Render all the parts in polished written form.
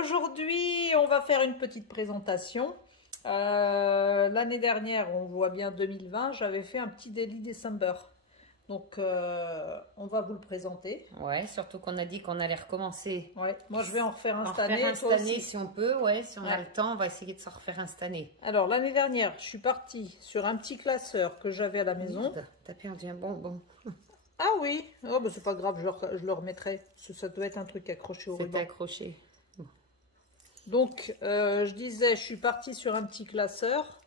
Aujourd'hui, on va faire une petite présentation. L'année dernière, on voit bien 2020, j'avais fait un petit Daily December. Donc, on va vous le présenter. Ouais, surtout qu'on a dit qu'on allait recommencer. Ouais, moi je vais en refaire un cette année. Cette année si on peut, ouais, si on a le temps, on va essayer de s'en refaire un cette année. Alors, l'année dernière, je suis partie sur un petit classeur que j'avais à la maison. T'as perdu un bonbon. Ah oui, oh, bah, c'est pas grave, je le remettrai. Ça doit être un truc accroché au ruban. C'est accroché. Bon. Donc, je disais, je suis partie sur un petit classeur.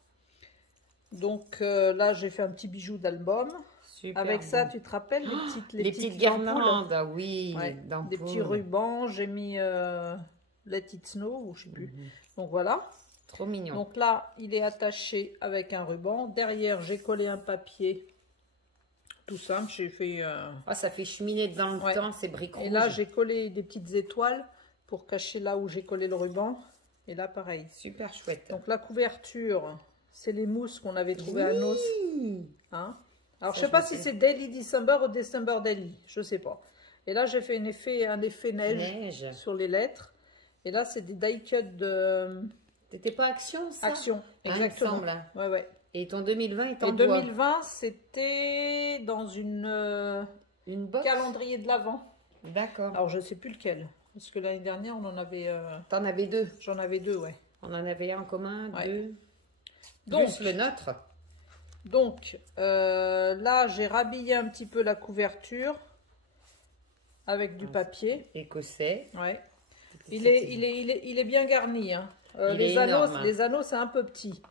Donc là, j'ai fait un petit bijou d'album. Avec ça, tu te rappelles les petites guirlandes, ah oui, ouais, des petits rubans. J'ai mis Let It Snow, ou je sais plus. Donc voilà. Trop mignon. Donc là, il est attaché avec un ruban. Derrière, j'ai collé un papier. Tout simple, j'ai fait... Oh, ça fait cheminer dans le temps, ces briques rouges. Et là, j'ai collé des petites étoiles pour cacher là où j'ai collé le ruban. Et là, pareil. Super chouette. Donc la couverture, c'est les mousses qu'on avait trouvées à Nos. Hein? Alors, ça, je sais pas si c'est Daily December ou December Daily. Je sais pas. Et là, j'ai fait un effet neige sur les lettres. Et là, c'est des die cuts de... C'était pas Action, ça? Action, exactement. Ouais, ouais. Et ton 2020 est en bois. 2020, c'était dans une box calendrier de l'Avent. D'accord. Alors, je sais plus lequel. Parce que l'année dernière, on en avait... T'en avais deux? J'en avais deux, ouais. On en avait un en commun, deux. Donc, plus le nôtre. Donc, là, j'ai rhabillé un petit peu la couverture avec du papier. Écossais. Ouais. Il est bien garni. Hein. Les anneaux, c'est un peu petit.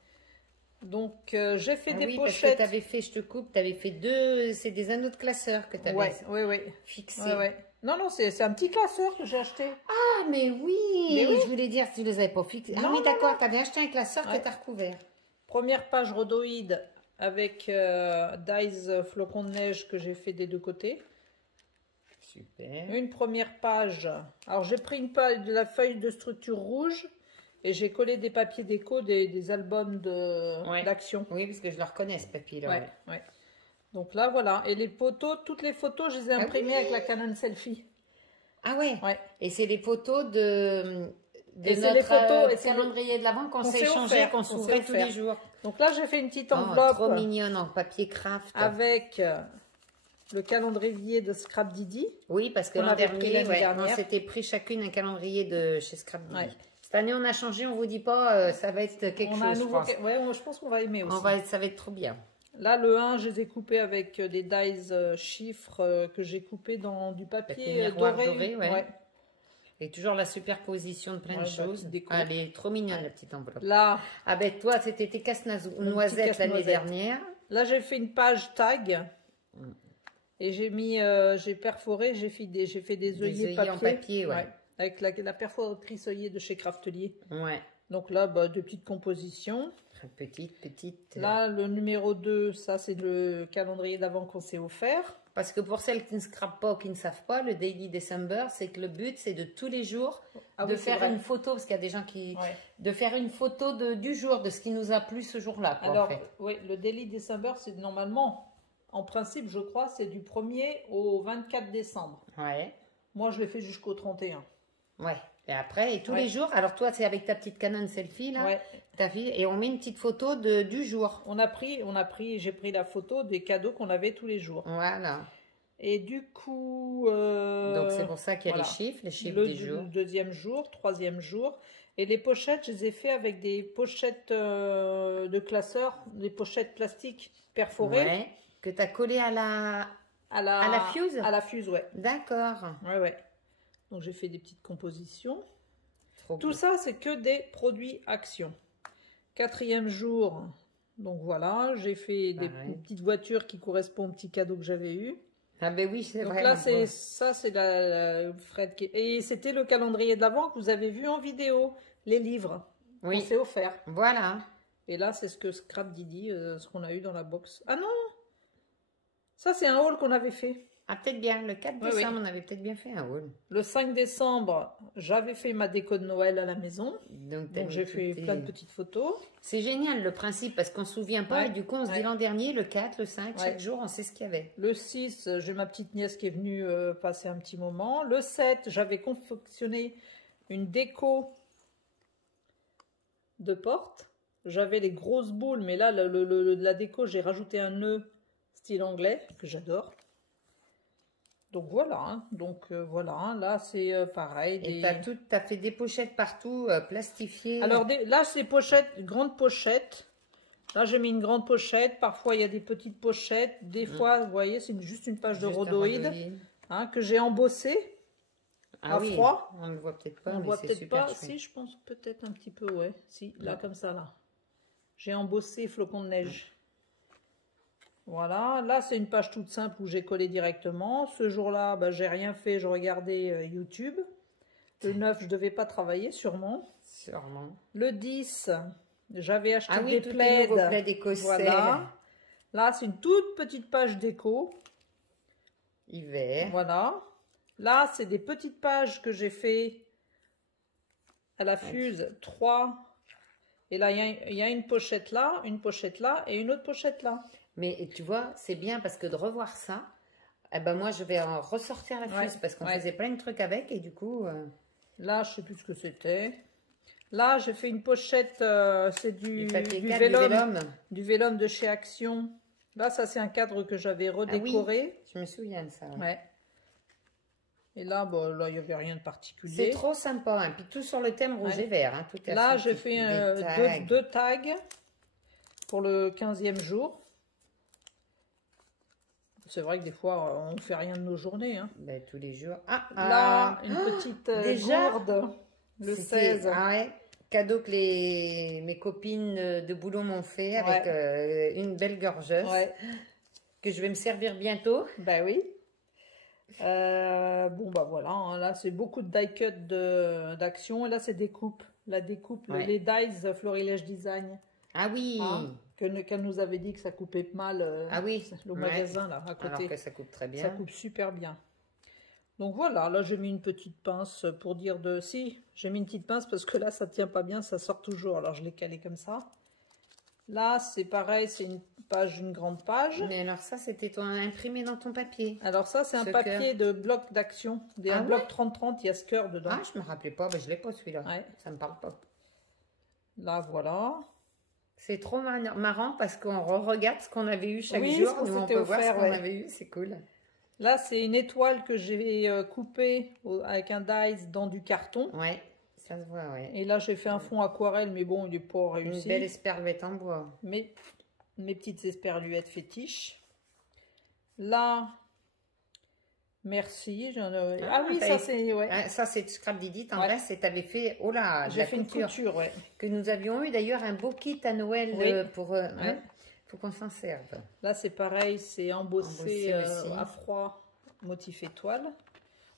Donc, j'ai fait des pochettes. Parce que tu avais fait, je te coupe, tu avais fait deux, c'est des anneaux de classeur que tu avais fixés. Ouais. Non, c'est un petit classeur que j'ai acheté. Ah, mais oui, je voulais dire, tu les avais pas fixés. Ah oui, d'accord, tu avais acheté un classeur que tu as recouvert. Première page rhodoïde avec dies flocons de neige que j'ai fait des deux côtés. Super. Une première page. Alors, j'ai pris une page de la feuille de structure rouge. Et j'ai collé des papiers déco, des albums d'action. Oui, parce que je le reconnais, ce papier-là. Ouais. Donc là, voilà. Et les photos, toutes les photos, je les ai imprimées avec la Canon Selfie. Ah ouais? Et c'est les photos de notre calendrier de l'Avent qu'on s'est échangé, qu'on s'ouvrait tous les jours. Donc là, j'ai fait une petite enveloppe. Trop mignonne en papier craft. Avec le calendrier de Scrap Didi. Oui, parce que l'an dernier, on s'était pris chacune un calendrier de chez Scrap Didi. Cette année, on a changé, on vous dit pas, ça va être quelque chose, je pense. Ouais, je pense qu'on va aimer aussi. Ça va être trop bien. Là, le 1, je les ai coupés avec des dies chiffres que j'ai coupés dans du papier doré. Ouais. Et toujours la superposition de plein de choses. Elle est trop mignonne, la petite enveloppe. Là. Ah ben, toi, c'était tes casse-noisettes l'année dernière. Là, j'ai fait une page tag. Et j'ai perforé, j'ai fait des œillets en papier, avec la perforatrice œillet de chez Craftelier. Ouais. Donc là, de petites compositions. Petite. Là, le numéro 2, ça, c'est le calendrier d'avant qu'on s'est offert. Parce que pour celles qui ne scrapent pas ou qui ne savent pas, le Daily December, c'est que le but, c'est de tous les jours de faire une photo, parce qu'il y a des gens qui... De faire une photo du jour, de ce qui nous a plu ce jour-là. Alors, oui, le Daily December, c'est normalement, en principe, je crois, c'est du 1er au 24 décembre. Ouais. Moi, je l'ai fait jusqu'au 31. Ouais. Et après, tous les jours, alors toi, c'est avec ta petite Canon Selfie, là, et on met une petite photo du jour. J'ai pris la photo des cadeaux qu'on avait tous les jours. Voilà. Et du coup... donc, c'est pour ça qu'il y a les chiffres des jours. Le deuxième jour, troisième jour. Et les pochettes, je les ai fait avec des pochettes de classeurs, des pochettes plastiques perforées. Ouais, que tu as collées à la fuse. À la fuse, ouais. D'accord. Ouais. Donc, j'ai fait des petites compositions. Tout ça, c'est que des produits Action. Quatrième jour, donc voilà, j'ai fait des petites voitures qui correspondent aux petits cadeaux que j'avais eu. Ah ben oui, c'est vrai. Donc là, c'est la Fred qui... Et c'était le calendrier de l'Avent que vous avez vu en vidéo, les livres qu'on s'est offert. Voilà. Et là, c'est ce que Scrap Didi, ce qu'on a eu dans la box. Ah non! Ça, c'est un haul qu'on avait fait. Ah, peut-être bien. Le 4 décembre, on avait peut-être bien fait un haul. Le 5 décembre, j'avais fait ma déco de Noël à la maison. Donc j'ai fait plein de petites photos. C'est génial le principe parce qu'on ne se souvient pas. Et du coup, on se dit l'an dernier, le 4, le 5, chaque jour, on sait ce qu'il y avait. Le 6, j'ai ma petite nièce qui est venue passer un petit moment. Le 7, j'avais confectionné une déco de porte. J'avais les grosses boules, mais là, la déco, j'ai rajouté un nœud style anglais, que j'adore. Donc voilà, hein. Donc voilà, hein. Là c'est pareil. Et t'as fait des pochettes partout, plastifiées. Alors là c'est pochettes, grandes pochettes. Là j'ai mis une grande pochette, parfois il y a des petites pochettes, des fois, vous voyez, c'est juste une page de rhodoïde, hein, que j'ai embossée à froid. On ne le voit peut-être pas, on mais voit c'est peut-être super pas, chouette. si je pense peut-être un petit peu, ouais, si, là comme ça, là. J'ai embossé flocons de neige. Voilà, là c'est une page toute simple où j'ai collé directement. Ce jour-là, bah, j'ai rien fait, je regardais YouTube. Le 9, je devais pas travailler, sûrement. Sûrement. Le 10, j'avais acheté des plaids. plaids écossais. Voilà. Là, c'est une toute petite page déco. Hiver. Voilà. Là, c'est des petites pages que j'ai fait à la fuse 3. Et là, il y a une pochette là et une autre pochette là. Mais tu vois, c'est bien parce que de revoir ça, eh ben moi je vais en ressortir la fuse parce qu'on faisait plein de trucs avec et du coup... Là, je sais plus ce que c'était. Là, j'ai fait une pochette, c'est du vélum de chez Action. Là, ça c'est un cadre que j'avais redécoré. Je me souviens de ça. Ouais. Et là, bon, là, il n'y avait rien de particulier. C'est trop sympa. Hein. Puis tout sur le thème rouge et vert. Hein, tout là, j'ai fait deux tags pour le 15e jour. C'est vrai que des fois, on ne fait rien de nos journées. Hein. Ben, tous les jours. Là, une petite gourde, le 16. Ah ouais, cadeau que mes copines de boulot m'ont fait avec une belle gorgeuse. Que je vais me servir bientôt. Ben oui. Bon, bah voilà. Hein, là, c'est beaucoup de die cut d'Action. Et là, c'est découpe. La découpe, les dies Florilège Design. Ah oui. Hein, qu'elle nous avait dit que ça coupait mal le magasin là à côté. Alors que ça coupe très bien. Ça coupe super bien. Donc voilà, là j'ai mis une petite pince pour dire de... Si, j'ai mis une petite pince parce que là ça tient pas bien, ça sort toujours. Alors je l'ai calé comme ça. Là c'est pareil, c'est une grande page. Mais alors ça c'était ton imprimé dans ton papier. Alors ça c'est un papier de bloc d'action. Un bloc 30-30, il y a ce cœur dedans. Ah je me rappelais pas, je l'ai pas celui-là. Ça me parle pas. Là voilà. C'est trop marrant parce qu'on regarde ce qu'on avait eu chaque jour. Nous, on peut voir ce qu'on avait eu, c'est cool. Là, c'est une étoile que j'ai coupée avec un dies dans du carton. Ouais, ça se voit, ouais. Et là, j'ai fait un fond aquarelle, mais bon, il n'est pas réussi. Une belle esperluette en bois. Mes petites esperluettes fétiches. Là, merci. Ah oui, ça c'est... Ouais. Ça c'est Scrap Didit en Grèce et tu avais fait... Oh là, j'ai fait une couture, ouais. Que nous avions eu d'ailleurs un beau kit à Noël pour... faut qu'on s'en serve. Là c'est pareil, c'est embossé à froid, motif étoile.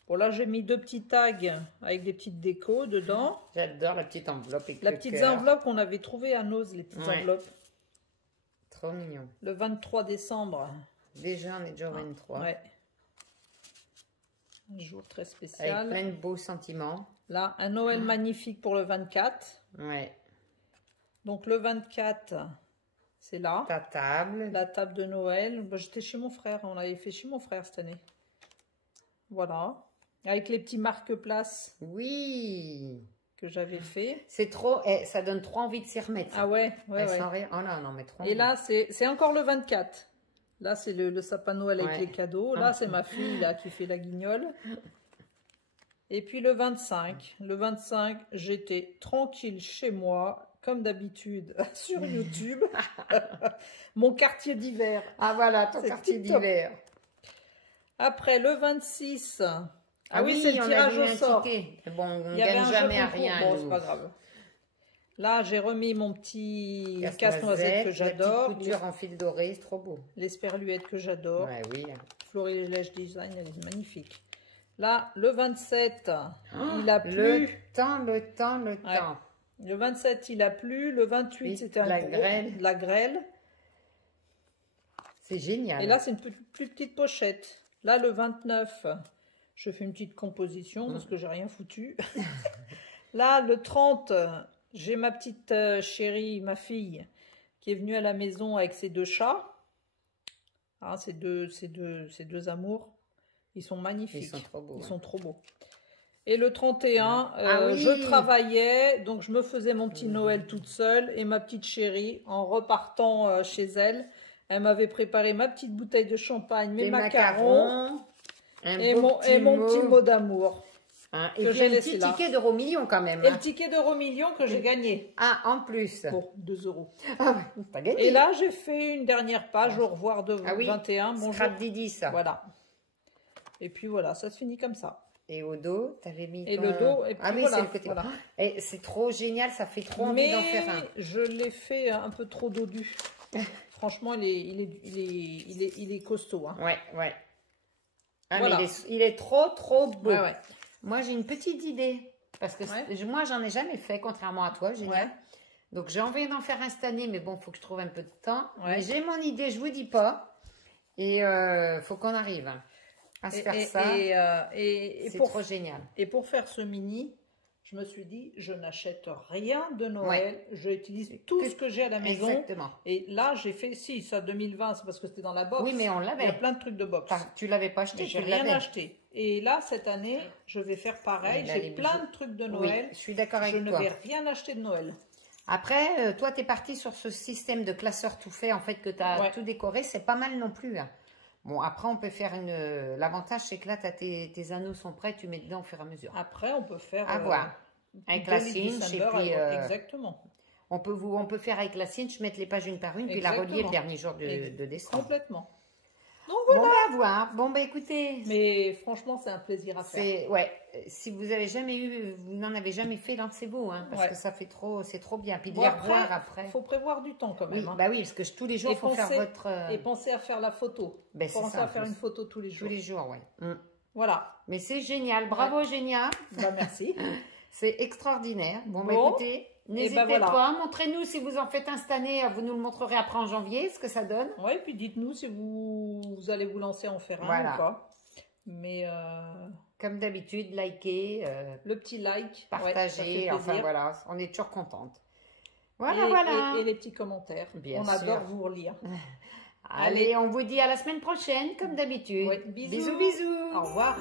Bon là j'ai mis deux petits tags avec des petites décos dedans. J'adore la petite enveloppe. La petite enveloppe qu'on avait trouvée à Nose, les petites enveloppes. Trop mignon. Le 23 décembre. Déjà on est déjà au 23. Ouais. Un jour très spécial. Avec plein de beaux sentiments. Là, un Noël magnifique pour le 24. Ouais. Donc le 24, c'est là. Ta table. La table de Noël. Bah, j'étais chez mon frère. On l'avait fait chez mon frère cette année. Voilà. Avec les petits marque-places. Oui. Que j'avais fait. C'est trop... ça donne trop envie de s'y remettre. Ah ouais. Sans rire. Oh là, non, mais trop. Et là, c'est encore le 24. Là, c'est le sapin Noël avec les cadeaux. Là, c'est ma fille là, qui fait la guignole. Et puis le 25. Le 25, j'étais tranquille chez moi, comme d'habitude, sur YouTube. Mon quartier d'hiver. Ah voilà, ton quartier d'hiver. Après, le 26. Ah oui, c'est le tirage au sort. Bon, on ne gagne jamais à rien. Bon, c'est pas grave. Là, j'ai remis mon petit casse-noisette que j'adore. La petite couture en fil doré, c'est trop beau. L'esperluette que j'adore. Ouais, oui. Florilège Design, elle est magnifique. Là, le 27, il a plu. Le temps. Le 27, il a plu. Le 28, c'était la grêle. C'est génial. Et là, c'est une plus petite pochette. Là, le 29, je fais une petite composition parce que j'ai rien foutu. Là, le 30... j'ai ma petite chérie, ma fille, qui est venue à la maison avec ses deux chats. Ah, ces deux amours. Ils sont magnifiques. Ils sont trop beaux. Ils sont trop beaux. Et le 31, oui. Je travaillais, donc je me faisais mon petit Noël toute seule. Et ma petite chérie, en repartant chez elle, elle m'avait préparé ma petite bouteille de champagne, mes macarons et mon petit mot d'amour. Hein, et puis un petit ticket d'euro million quand même. Et le ticket d'euro million que j'ai gagné. Ah, en plus. Bon, 2 euros. Ah ouais, t'as gagné. Et là, j'ai fait une dernière page au revoir de 21. Bonjour. Scrap Didi, ça. Voilà. Et puis voilà, ça se finit comme ça. Et au dos, t'avais mis. Et le dos, et puis oui, voilà. C'est le côté. Voilà. Et c'est trop génial, ça fait trop envie d'en faire un. Je l'ai fait un peu trop dodu. Franchement, il est costaud. Hein. Ouais. Ah, voilà. Mais il est trop beau. Ouais. Moi, j'ai une petite idée. Parce que moi, j'en ai jamais fait, contrairement à toi, génial. Donc, j'ai envie d'en faire un cette année, mais bon, il faut que je trouve un peu de temps. Mais j'ai mon idée, je vous dis pas. Et faut qu'on arrive à se faire ça. C'est trop génial. Et pour faire ce mini, je me suis dit, je n'achète rien de Noël. Je utilise tout ce que j'ai à la maison. Exactement. Et là, j'ai fait, ça 2020, c'est parce que c'était dans la box. Oui, mais on l'avait. Il y a plein de trucs de box. Tu l'avais pas acheté. J'ai rien acheté. Et là, cette année, je vais faire pareil. J'ai plein de trucs de Noël. Je suis d'accord avec toi. Je ne vais rien acheter de Noël. Après, toi, tu es parti sur ce système de classeur tout fait, en fait, que tu as tout décoré. C'est pas mal non plus. Hein. Bon, après, on peut faire une... L'avantage, c'est que là, tes anneaux sont prêts, tu mets dedans au fur et à mesure. Après, on peut faire... À voir. Avec la cinch, et puis... Exactement. On peut faire avec la cinch, mettre les pages une par une, puis la relier le dernier jour de décembre. Complètement. Donc voilà. Bon, à voir. Bon, écoutez... Mais franchement, c'est un plaisir à faire. Si vous avez jamais vous n'en avez jamais fait, lancez-vous, hein, parce que ça fait c'est trop bien. Puis de les revoir après. Il faut prévoir du temps quand même. Oui, oui, parce que tous les jours, il faut faire votre... Et pensez à faire la photo. Pensez à faire une photo tous les jours. Tous les jours, oui. Voilà. Mais c'est génial. Bravo, Génia. Merci. C'est extraordinaire. Bon, écoutez, n'hésitez pas. Montrez-nous si vous en faites un cette année. Vous nous le montrerez après en janvier, ce que ça donne. Oui, puis dites-nous si vous allez vous lancer à en faire un ou pas. Mais... Comme d'habitude, likez. Le petit like. Partagez. Enfin, voilà. On est toujours contente. Voilà. Et les petits commentaires. On adore vous relire. Allez, on vous dit à la semaine prochaine, comme d'habitude. Bisous. Bisous. Au revoir.